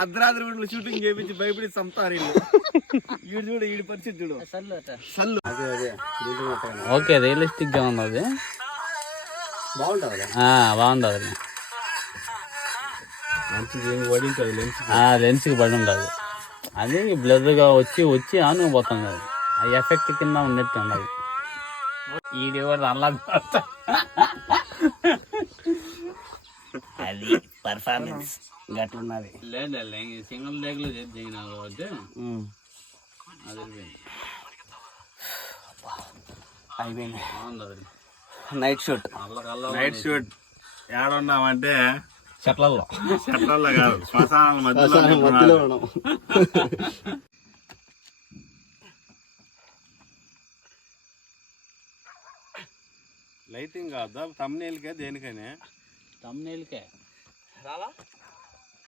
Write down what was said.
అర్ధరాత్రి గుండెలు షూటింగ్ చేయించి భయపడి చంపుతారు వీడు చూడు వీడి పరిస్థితి చూడు సల్లు అదే ఓకే రియలిస్టిక్ గా ఉంది అది బాగుంటుంది బాగుంటుంది లెన్స్ కి పడి ఉండదు అది బ్లర్ గా వచ్చి ఆనుకుపోతుంది అది ఆ ఎఫెక్ట్ కింద ఉన్నట్టు ఉండదు ఇది అలా అది పర్ఫార్మెన్స్ గట్లున్నది లేదు సింగిల్ లెగ్ లో దిగినా కాబట్టి అయిపోయింది బాగుంది నైట్ షూట్ ఏడున్నామంటే చెట్లలో కాదు శ్మశానాల మధ్యలో ఉన్నాం లైటింగ్ కాదా తమ్నేల్కే దేనికైనా తమ్నేల్కే రాలా